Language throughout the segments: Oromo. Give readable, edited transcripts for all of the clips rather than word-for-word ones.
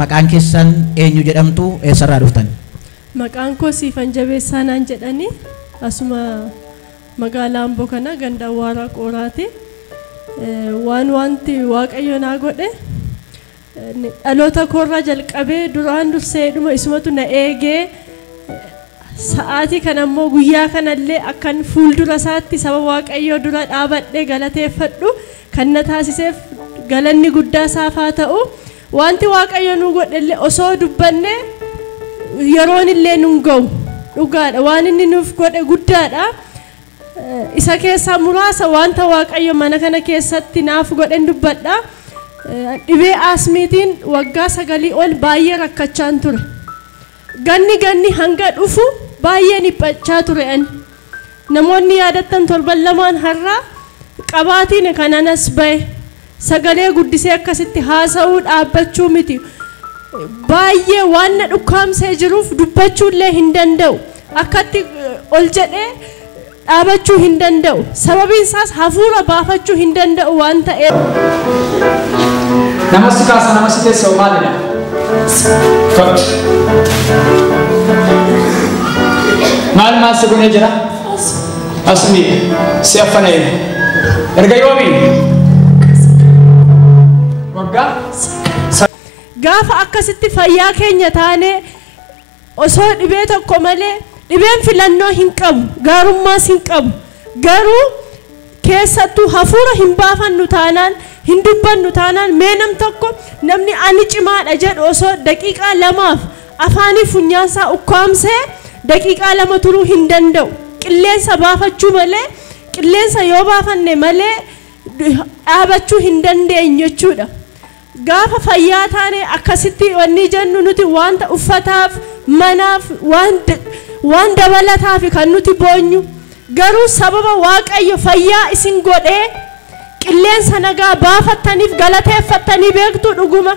maqaan keessan eenyu jedhamtu eessarraa dhuftan? Maqaan koo Siifan Jabeessaa naan jedhani asuma magaalaa Amboo kana ganda Awwaaraa Qooraati. Wanti Waaqayyo naa godhe dhaloota koorraa jalqabee duraan dursee dhuma isumatu na eegee sa'aatii kana immoo guyyaa kanallee akkan fuuldura isaatti saba Waaqayyo dura dhaabadhee galateeffadhu kan na taasiseef galanni guddaa isaaf haa ta'u. Wanti Waaqayyo nu godhellee osoo dubbanne yeroon illee nun ga'u dhugaadha. Waan inni nuuf godhe guddaadha. Isa keessaa muraasa wanta Waaqayyo mana kana keessatti naaf godhen dubbadha. Dhibee asmiitiin waggaa 9 ol baay'ee rakkachaan ture. Ganni hanga dhufu baay'ee dhiphachaa ture ani. Namoonni yaadattan torban lamaan har'a qabaatiin kananas bahe sagalee guddisee akkasitti haasa'uu dhaabbachuu miti. Baay'ee waan na dhukkaamsee jiruuf dubbachuullee hin danda'u. Akkatti ol jedhee dhaabachuu hin danda'u. Sababiin isaas hafuura baafachuu hin danda'u waan ta'eef. Namasti kaasa namasti teessoo maalidha? Maal si gunee jira? Asmi si affanee erga yoomii waggaa gaafa akkasitti fayyaa keenya taane osoo dhibee tokko malee dhibeen filannoo hin qabu gaarummaas hin qabu garuu keessattuu hafuura hin baafannu taanaan hin dubbannu taanaan mee nam tokko namni ani cimaadha jedhu osoo daqiiqaa 2 afaanii funyaansaa ukkaamsee daqiiqaa 2 turuu hin danda'u. Qilleensa baafachuu malee qilleensa yoo baafanne malee dhaabachuu hin dandeenyu jechuudha. Gaafa fayyaa taane akkasitti wanni jennu nuti wanta uffataaf manaaf waan dabalataaf kan nuti boonyu garuu sababa Waaqayyo fayyaa isin godhee qilleensa nagaa baafattaniif galateeffattanii beektu dhuguma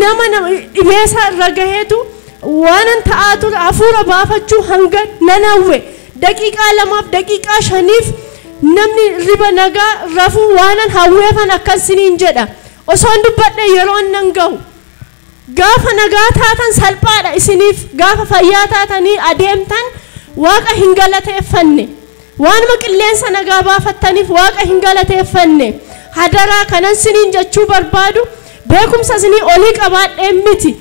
nama dhibeessa irra gaheetu waanan ta'aa ture hafuura baafachuu hanga nan hawwe daqiiqaa 2 daqiiqaa 5 namni riba nagaa rafuu waanan hawweefan akkasiniin jedha osoo dubbadhe yeroo nan ga'u gaafa nagaa taatan salphaadha isiniif gaafa fayyaa taatanii adeemtan Waaqa hin galateeffanne waanuma qilleensa nagaa baafattaniif Waaqa hin galateeffanne hadaraa kanan siniin jechuu barbaadu beekumsa isinii olii qabaadheen miti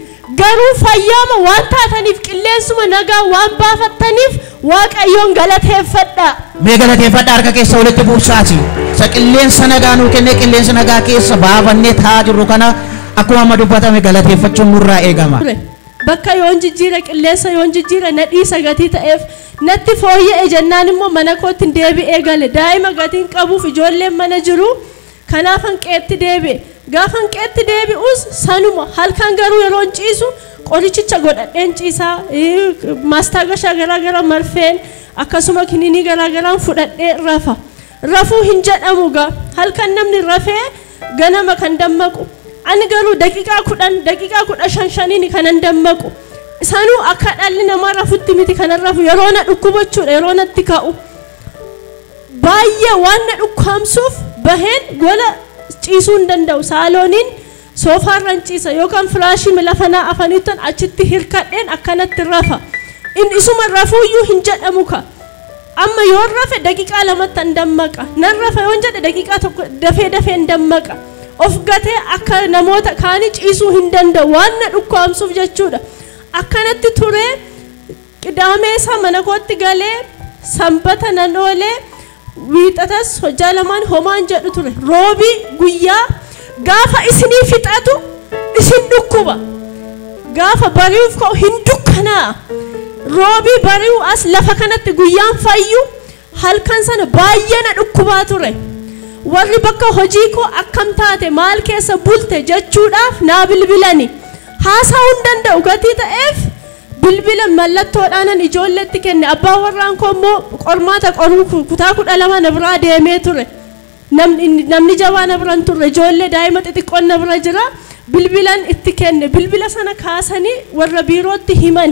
garuu fayyaama waan taataniif qilleensuma nagaa waan baafattaniif Waaqayyoon galateeffadha. Mee galateeffadha harka keessa walitti buusaati. Sa qilleensa nagaa nuu kennee qilleensa nagaa keessa baafannee taa'aa jirru kana akkuma amma dubbatame galateeffachuun nurraa eegama. Bakka yoon jijjiira qilleensa yoon jijjiira nadhiisa gatii ta'eef natti fooyya'e jennaan immoo mana kootti deebi'ee gale daa'ima gatiin qabuuf ijoolleen mana jiru kanaaf hanqeetti deebi'e gaafa hanqeetti deebi'us sanuma halkan garuu yeroon ciisu qorichicha godhadheen ciisaa maastaagashaa garaagaraa marfeen akkasuma kiniinii garaagaraan fudhadhee rafuu hin jedhamu gaa halkan namni rafee ganama kan dammaqu ani garuu daqiiqaa 15 kanan dammaqu isaanuu akka dhalli namaa rafutti miti kanan rafu yeroo na dhukkubachuudha yeroo natti ka'u baay'ee waan na dhukkaamsuuf baheen gola ciisuu hin danda'u saalooniin soofaarran ciisa yookaan firaashii lafanaa afanittan achitti hirkadheen akkanatti rafa inni isuma rafuuyyuu hin jedhamu ka amma yoo rafe daqiiqaa 2 dammaqa nan rafa yoon jedhe daqiiqaa 1 dafee dammaqa of gatee akka namoota kaanii ciisuu hin danda'u waan na dhukkaamsuuf jechuudha akkanatti ture qidaameessa mana kootti galee sanbata nan oolee wiixatas hojjaa lamaan homaan jedhu ture roobii guyyaa gaafa isinii fixatu isin dhukkuba gaafa bari'uuf ka'u hin dukkanaa roobii bari'u as lafa kanatti guyyaan fayyu halkan sana baay'ee na dhukkubaa ture warri bakka hojii koo akkam taate maal keessa bulte jechuudhaaf naa bilbilani haasa'uu hin danda'u gatii ta'eef bilbila mallattoodhaan ijoolleetti kenne abbaa warraan koo immoo qormaata qoruu kutaa 12 na biraa deemee ture namni jabaa na biran turre ijoollee daa'ima xixiqqoon na bira jira bilbilan itti kenne bilbila sana kaasanii warra biirootti himan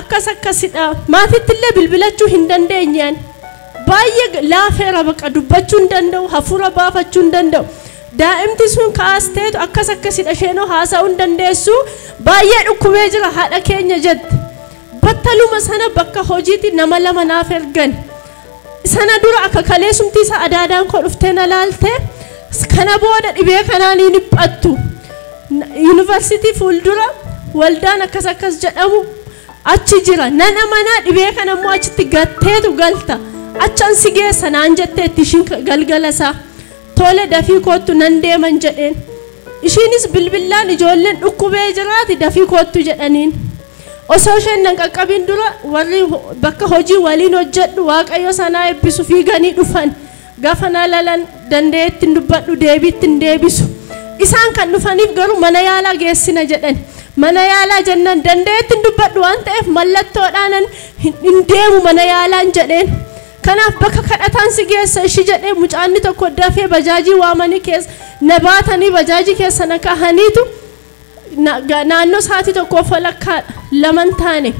akkasidha maatiitti illee bilbilachuu hin dandeenyaan baay'ee laafeera baqa dubbachuu hin danda'u hafuura baafachuu hin danda'u daa'imti sun kaasteetu akkas akkasidha isheenoo haasa'uu hin dandeessu baay'ee dhukkubee jira haadha keenya jette battaluma sana bakka hojiitti nama lama naaf ergan sana dura akka kaleessumti isa adaadaan koo dhuftee na laalte kana booda dhibee kanaan hin dhiphattu yuunivarsiitii fuuldura waldaan akkas jedhamu achi jira nan amanaa dhibee kana immoo achitti gatteetu galta achan si geessa naan jetteetti ishiin galgalasaa tole dafii koottu nan deeman jedheen ishiinis bilbilaan ijoolleen dhukkubee jiraati dafii koottu jedhaniin osoo isheen nan qaqqabin dura warri bakka hojii waliin hojjedhu waaqayyo sanaa eebbisu fiiganii dhufan gaafa na lalan dandeetti hin dubbadhu deebiitti hin deebisu isaan kan dhufaniif garuu mana yaalaa geessina jedhan mana yaalaa jennaan dandeetti hin dubbadhu waan ta'eef mallattoodhaan hin deemu mana yaalaan jedheen kanaaf bakka kadhataan si geessa ishi jedhee mucaanni tokko dafee bajaajii waamanii keessa na baatanii bajaajii keessa na kahaniitu naannoo sa'aatii tokko falakkaadha laman taane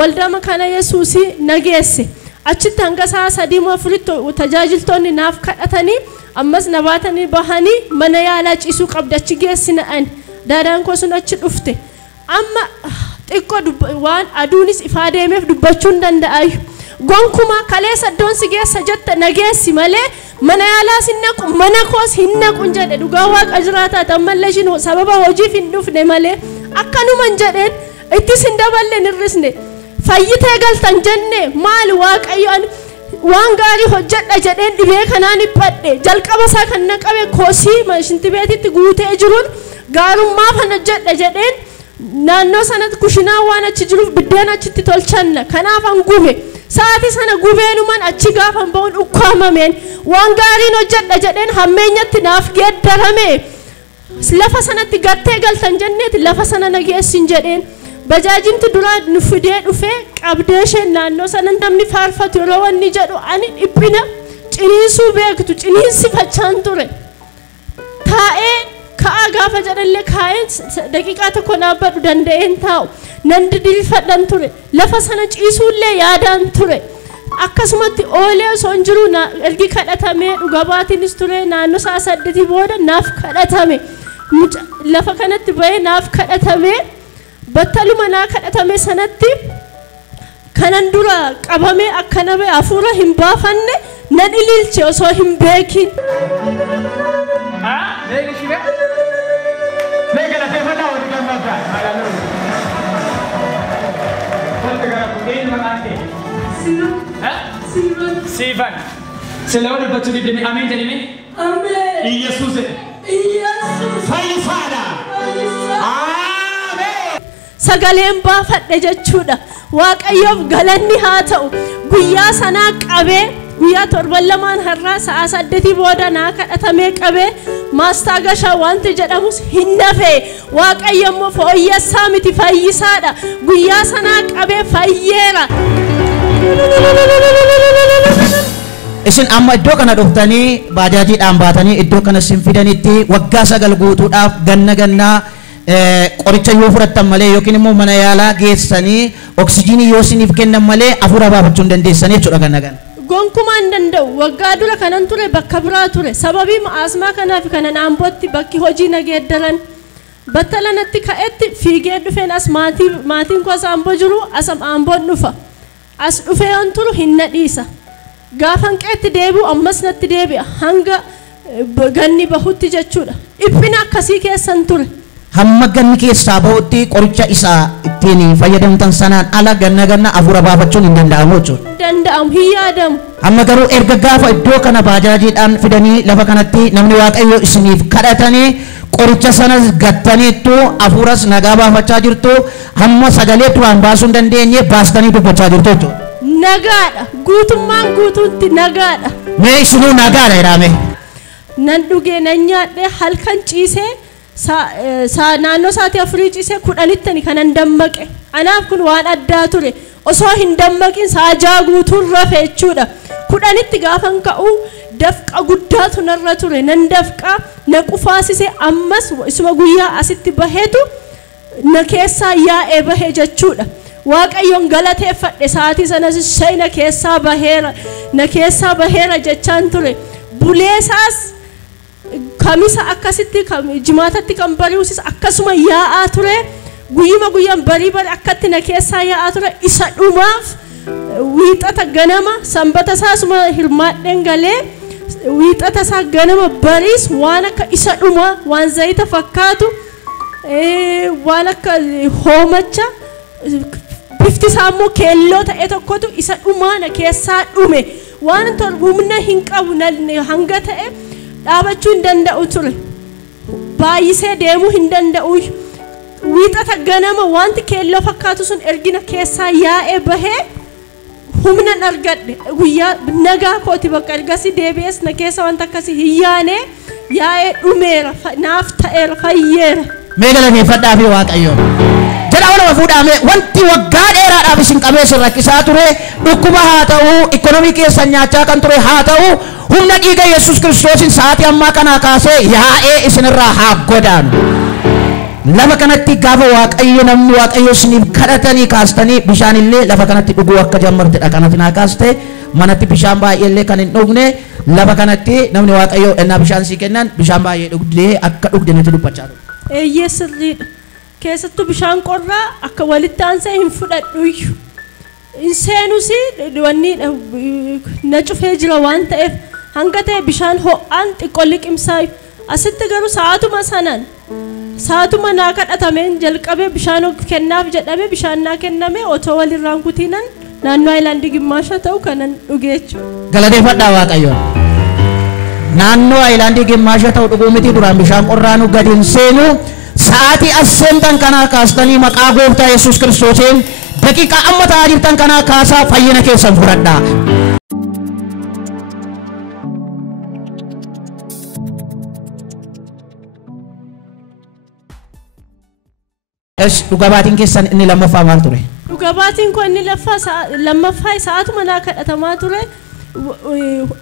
waldaa makaana yesuusii na geesse achitti hanga sa'a 3-4 tajaajiltoonni naaf kadhatanii ammas na baatanii bahanii mana yaalaa ciisuu qabda achi geessina'an daadaan koo sun achi dhufte amma xiqqoo waan aduunis ifaa deemeef dubbachuu hin danda'ayu gonkuma kaleessa iddoon si geessa jette nageessi malee mana yaalaa sin naqu mana koos hin naqun jedhe dhugaa waaqa jiraataa ammallee ishiin sababa hojiif hin dhufne malee akkanuman jedheen ittis hin daballe hin hir'isne fayyitee galtan jenne maali waaqayyo waan gaarii hojjedha jedheen dhibee kanaan dhiphadhe jalqaba isaa kan naqabe koosii mashinti beetitti guutee jiruun gaarummaa kan hojjedha jedheen naannoo sanatti kushinaa waan achi jiruuf biddeen achitti tolchanna kanaaf an gube sa'aatii sana gubeenuman achi gaafan ba'uun ukkaamameen waan gaariin hojjedha jedheen hammeenyatti naaf geeddarame lafa sanatti gattee galtan jenneeti lafa sana nageessin jedheen bajaajinti duraa nu fidee dhufee qabdee isheen naannoo sana namni faarfatu yeroo wanni jedhu ani dhiphina ciniinsuu beektu ciniinsifachaan ture taa'ee ka'a gaafa jedhallee kaa'een daqiiqaa tokko dhaabbadhu danda'een taa'u nan didilfadhan ture lafa sana ciisuullee yaadaan ture akkasumatti oolee osoo hin jiru ergi kadhatamee dhugabaatiinis ture naannoo sa'a 8 booda naaf kadhatame lafa kanatti ba'ee naaf kadhatame battaluma naa kadhatame sanatti kanan dura qabamee akkana ba'e hafuura hin baafanne nan ililche osoo hin beekin. Sivan. Selalu dapat di demi amin jadi ni. Amin. Yesus. Yesus. Fayyifada. Amin. Sagaleen baafadhe jechuudha waaqayyoof galanni haa ta'u guyyaa sanaa qabee guyyaa torban lamaan har'aa sa'a 8 booda naa kadhatamee qabee maastaagashaa wanti jedhamus hin nafe waaqayyo immoo fooyyessaa miti fayyisaadha guyyaa sanaa qabee fayyeera. Isin amma iddoo kana dhuftanii baajaajiidhaan baatanii iddoo kana sin fidanitti waggaa 9 guutuudhaaf ganna qoricha yoo fudhattan malee yookiin immoo mana yaalaa geessanii oksijiinii yoo isiniif kennan malee hafuura baafachuu hin dandeessanii jechuudha ganna. Gonkumaan danda'u waggaa dura kanan ture bakka biraa ture sababii asmaa kanaaf kanan aambootti bakki hojii nageeddaran battalanatti ka'etti fiigee dhufeen as maatiin koo as aamboo jiru as aamboon dhufa as dhufee on turu hin nadhiisa gaafan qeetti deebi'u ammas natti deebi'a hanga ganni bahutti jechuudha dhiphina akkasii keessan ture. Hamma ganni keessaa bahutti qoricha isaa ittiin fayyadamtan sanaan ala ganna hafuura baafachuun hin danda'amu jechuudha. Danda'amu hin yaadamu. Amma garuu erga gaafa iddoo kana baajaajiidhaan fidanii lafa kanatti namni waaqayyo isiniif kadhatanii qoricha sanas gattaniittu hafuuras nagaa baafachaa jirtu hamma sagalee duraan baasuu hin dandeenye baastanii dubbachaa jirtu jechuudha. Nagaadha guutummaan guutuutti nagaadha. Mee isinuu nagaadha jedhame. Nan dhugee nan nyaadhee halkan ciisee naannoo sa'aatii 4 ciisee 10tti kanan dammaqe anaaf kun waan addaa ture osoo hin dammaqin saajaa guutuun rafe jechuudha 10tti gaafan ka'u dafqa guddaatu narra ture nan dafqa na qufaasise ammas isuma guyyaa asitti baheetu na keessaa yaa'ee bahee jechuudha waaqayyoon galateeffadhe sa'aatii sanas na keessaa baheera jechaan ture buleesaas kamisa akkasitti jimaatatti kan bari'uusis akkasuma yaa'aa ture guyyuma guyyaan barii akkatti na keessaa yaa'aa ture isa dhumaaf wiixata ganama sanbata isaasuma hirmaadheen galee wiixata isaa ganama bariis waan akka isa dhuma waan zayita fakkaatu waan akka hoomacha bifti isaa immoo keelloo ta'e tokkotu isa dhumaa na keessaa dhume waan humna hin qabu hanga ta'e dhaabachuu hin danda'u ture baay'isee deemuu hin danda'u wiixata ganama wanti keelloo fakkaatu sun ergina keessaa yaa'ee bahee humna argadhe guyyaa nagaa kooti bakka ergasii deebi'es na keessa wanta akkasii hin yaane yaa'ee dhumeera naaf ta'eera fayyeera. Mee galateeffadhaa fi Waaqayyoon. Jedha waluma fuudhame wanti waggaa dheeraadhaaf isin qabee isin rakkisaa ture dhukkuba haa ta'u ikoonomii keessan nyaachaa kan ture haa ta'u humna dhiiga Yesuus Kiristoosin sa'aatii ammaa kanaa kaasee yaa'ee isinirraa haa godaanu. Lafa kanatti gaafa Waaqayyo namni Waaqayyo isiniif kadhatanii kaastanii bishaan illee lafa kanatti dhuguu akka jammartedha kanatti naa kaaste manatti bishaan baay'ee illee kan hin dhugne lafa kanatti namni Waaqayyo ennaa bishaan sii kennan bishaan baay'ee dhugdee akka dhugde nuti dubbachaa ture. Eeyyee sirriidha. Keessattuu bishaan qorraa akka walitti aansee hin fudhadhuyyuu. Inseenusi wanni na cufee jira waan ta'eef hanga ta'e bishaan ho'aan xiqqoo liqimsaa asitti garuu sa'aatuma naa kadhatameen jalqabee bishaan kennaaf jedhamee bishaan naa kenname otoo walirraan kutiinan naannoo Ayilaandii Gimmaasha ta'u kanan dhugee jechuudha. Galateeffadhaa Waaqayyoon. Naannoo Ayilaandii Gimmaasha ta'u dhuguu miti duraan bishaan qorraanu gadi hin seenu sa'aatii as seentan kanaa kaastanii maqaa gooftaa Yesuus Kiristoosiin daqiiqaa amma ta'aa jirtan kanaa kaasaa fayyina keessan fudhadhaa. Dhugabaatiin keessan inni lammaffaa maal ture? Dhugabaatiin kun inni lammaffaa sa'aatuma naa kadhatamaa ture.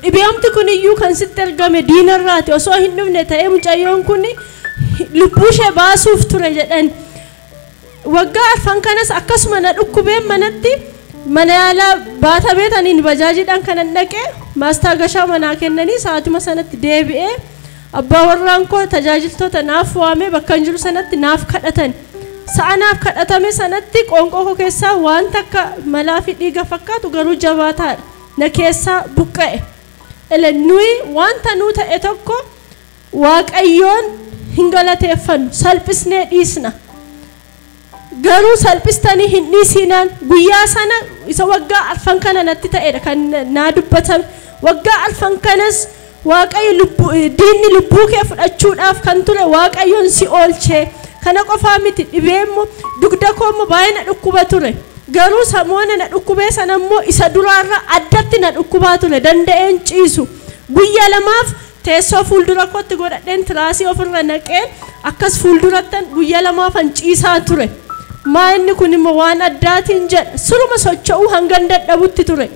Dhibeemti kun iyyuu kan sitti argame diinarraati osoo hin dhufne ta'ee mucayyoon kun lubbuu ishee baasuuf ture jedhan. Waggaa arfan kanas akkasuma na dhukkubeen manatti mana yaalaa baatameetaniin bajaajiidhaan kanan dhaqee maastaagashaa manaa kennanii sa'aatuma sanatti deebi'ee abbaa warraan koo tajaajiltoota naaf waamee bakka hin jiru sanatti naaf kadhatan. Sa'anaaf kadhatame sanatti qoonqoo koo keessaa waan takka malaa fi dhiiga fakkaatu garuu jabaataadha. Na keessaa buqqa'e. Nuyi wanta nuu ta'e tokko Waaqayyoon hin galateeffannu salphisnee dhiisna. Garuu salphistanii hin dhiisinaan guyyaa sana isa waggaa arfan kana natti ta'edha kan naa dubbatame. Waggaa arfan kanas Waaqayyo diinni lubbuu kee fudhachuudhaaf kan ture Waaqayyoon si oolchee. Kana qofaa miti dhibeemmoo dugda koommoo baay'ee na dhukkuba ture. Garuu samoona na dhukkubee sanammoo isa duraarra addatti na dhukkubaa ture danda'een ciisu. Guyyaa lamaaf teessoo fuuldura kootti godhadheen tiraasii ofirra naqee akkas fuuldurattan guyyaa lamaafan ciisaa ture. Maa inni kun immoo waan addaatiin jedha suruma socho'uu hangan dadhabutti ture.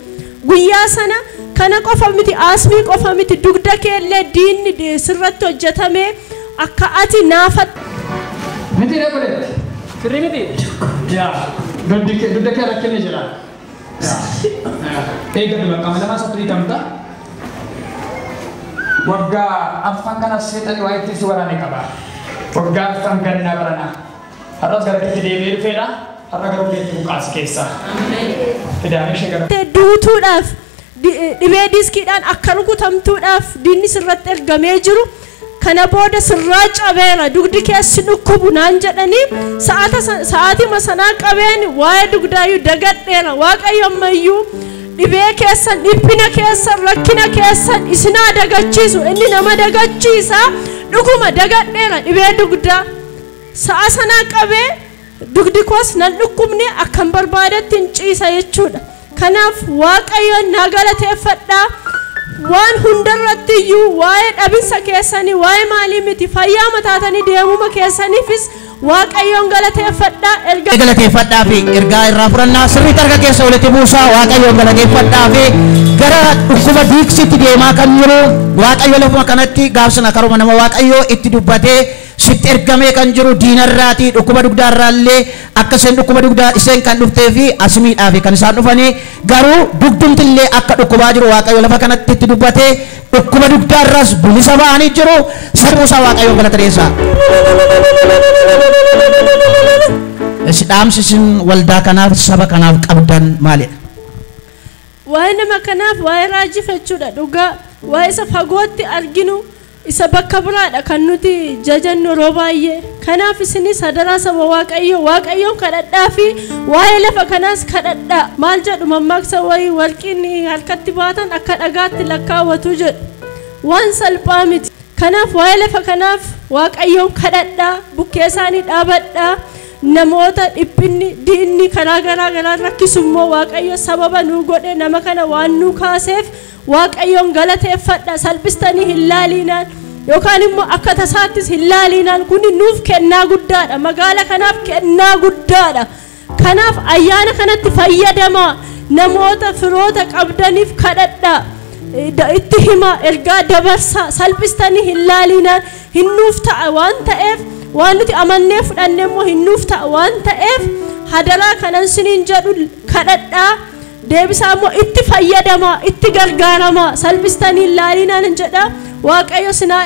Guyyaa sana kana qofa miti asmii qofa miti dugda keellee diinni sirratti hojjetamee akka ati naafat. Miti rekolet. Sirri miti. Yaa. Dudda kee rakkine jira. Eeggadhu bakka malamaa saturii tamta. Waggaa afaan kana seexanii waa ittiin si waraane qaba. Waggaa afaan gannaa baranaa. Har'as gara keetti deebi'ee dhufeedha. Har'a garuu keetti buqaas keessa. Fidaamee ishee gara. Duutuudhaaf dhibee diiskiidhaan akka rukutamtuudhaaf diinni sirratti ergamee jiru. Kana booda sirraa cabeera dugdi keessi dhukkubu naan jedhanii sa'aatima sanaa qabeen waa'ee dugdaayyuu dagadheera Waaqayyo ammayyuu dhibee keessan dhiphina keessan rakkina keessan isinaa dagachiisu inni nama dagachiisa dhuguma dagadheera dhibee dugdaa sa'a sanaa qabee dugdi koos nan dhukkubne akkan barbaadetti hin ciisa jechuudha. Kanaaf Waaqayyoon naa galateeffadhaa. Waan hundarratti iyyuu waa'ee dhabinsa keessanii waa'ee maalii miti fayyaa mataatanii deemuma keessaniifis Waaqayyoon galateeffadhaa galateeffadhaa fi ergaa irraa fudhannaa sirriitti harka keessa walitti buusaa Waaqayyoon galateeffadhaa fi gara dhukkuba diiksitti deemaa kan jiru Waaqayyo lafuma kanatti gaafsina karuma nama Waaqayyo itti dubbatee sitti ergamee kan jiru diinarraatii dhukkuba dugdaarraallee akka isheen dhukkuba dugdaa isheen kan dhuftee fi asmiidhaa fi kan isaan dhufanii garuu dugdumtillee akka dhukkubaa jiru waaqayyo lafa kanatti itti dubbatee dhukkuba dugdaarraas bilisa ba'anii jiru sarbuusaa waaqayyo galata dhiyeessaa. Dhaamsi isin waldaa kanaaf saba kanaaf qabdan maalidha? Waa'ee nama kanaaf waa'ee raajjifachuudha dhugaa waa'ee isa fagootti arginu isa bakka biraadha kan nuti jajannu yeroo baay'ee kanaaf isinis hadaraa saba waaqayyoon kadhadhaa fi waa'ee lafa kanaas kadhadhaa maal jedhu mammaaksa wayii warqiin harkatti baatan akka dhagaatti lakkaawwatu jedhu waan salphaa miti kanaaf waa'ee lafa kanaaf waaqayyoon kadhadhaa bukkee isaanii dhaabadhaa namoota dhiphinni diinni karaa garaa rakkisummoo waaqayyo sababa nuu godhe nama kana waan nuu kaaseef waaqayyoon galateeffadha salphistanii hin laalinaan yookaan immoo akka tasaattis hin laalinaan kun nuuf kennaa guddaadha magaala kanaaf kennaa guddaadha kanaaf ayyaana kanatti fayyadamaa namoota firoota qabdaniif kadhadhaa itti hima ergaa dabarsaa salphistanii hin laalinaan hin nuuf ta'a waan ta'eef waan nuti amannee fudhannee immoo hin nuuf ta'a waan ta'eef hadaraa kanan siniin jedhu kadhadhaa deebisaa immoo itti fayyadamaa itti gargaaramaa salphistanii hin laalinaan jedha waaqayyo sinaa